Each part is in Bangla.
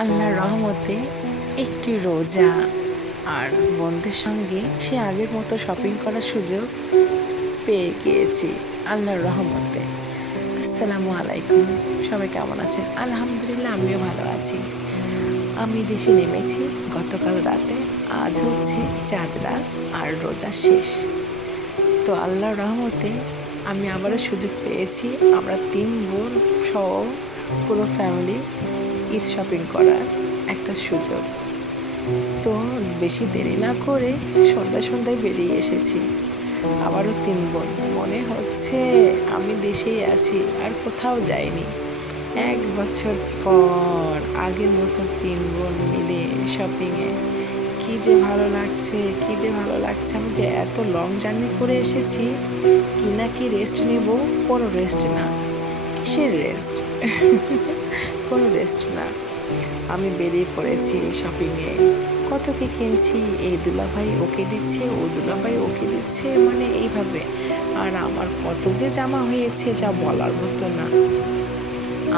আল্লাহর রহমতে একটি রোজা আর বন্ধুদের সঙ্গে সে আগের মতো শপিং করার সুযোগ পেয়ে গিয়েছি আল্লাহর রহমতে। আসসালামু আলাইকুম, সবাই কেমন আছেন? আলহামদুলিল্লাহ, আমিও ভালো আছি। আমি দেশে নেমেছি গতকাল রাতে। আজ হচ্ছে চাঁদ রাত আর রোজা শেষ। তো আল্লাহর রহমতে আমি আবারও সুযোগ পেয়েছি আমরা 3 বোন সহ পুরো ফ্যামিলি ঈদ শপিং করার একটা সুযোগ। তো বেশি দেরি না করে সন্ধ্যায় বেরিয়ে এসেছি। আবারও 3 বোন, মনে হচ্ছে আমি দেশেই আছি, আর কোথাও যাইনি। 1 বছর পর আগের মতো 3 বোন মিলে শপিংয়ে কী যে ভালো লাগছে, কী যে ভালো লাগছে। আমি যে এত লং জার্নি করে এসেছি, কি না কি রেস্ট নেব, কোনো রেস্ট না। কিসের রেস্ট? কোনো রেস্ট না। আমি বেরিয়ে পড়েছি শপিংয়ে। কত কি কিনছি, এই দুলাভাই ওকে দিচ্ছে, ও দুলাভাই ওকে দিচ্ছে, মানে এইভাবে। আর আমার কত যে জামা হয়েছে যা বলার মতো না।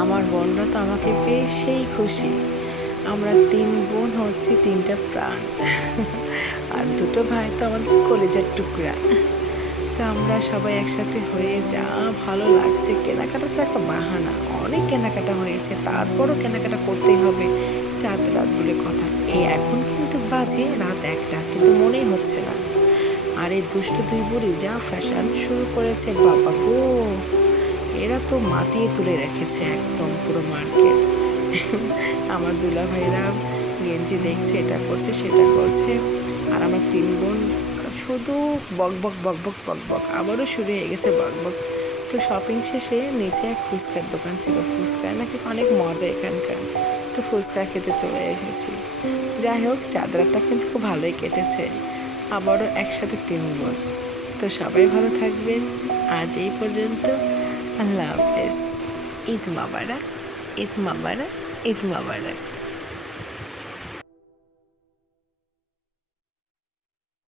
আমার বোনরা তো আমাকে পেয়ে সেই খুশি। আমরা 3 বোন হচ্ছে 3টা প্রাণ। আর 2টো ভাই তো আমাদের কলেজার টুকরা। তো আমরা সবাই একসাথে হয়ে যা ভালো লাগছে। কেনাকাটা তো একটা বাহানা, অনেক কেনাকাটা হয়েছে, তারপরও কেনাকাটা করতেই হবে। চাঁদ রাত বলে কথা। এখন কিন্তু বাজে রাত 1টা, কিন্তু মনেই হচ্ছে না। আর এই দুষ্ট 2 বুড়ি যা ফ্যাশন শুরু করেছে, বাবা গো! এরা তো মাতিয়ে তুলে রেখেছে একদম পুরো মার্কেট। আমার দুলাভাইরা গেঞ্জি দেখছে, এটা করছে সেটা করছে, আর আমার 3 বোন শুধু বকবক বকবক বকবক। আবারও শুরু হয়ে গেছে বকবক। তো শপিং শেষে নিচে এক ফুচকার দোকান ছিল। ফুচকায় নাকি অনেক মজা এখানকার। তো ফুচকা খেতে চলে এসেছি। যাই হোক, চাঁদরাতটা কিন্তু খুব ভালোই কেটেছে। আবারও একসাথে 3 বোন। তো সবাই ভালো থাকবেন। আজ এই পর্যন্ত। আল্লাহ হাফেজ। ঈদ মোবারক, ঈদ মোবারক, ঈদ মোবারক।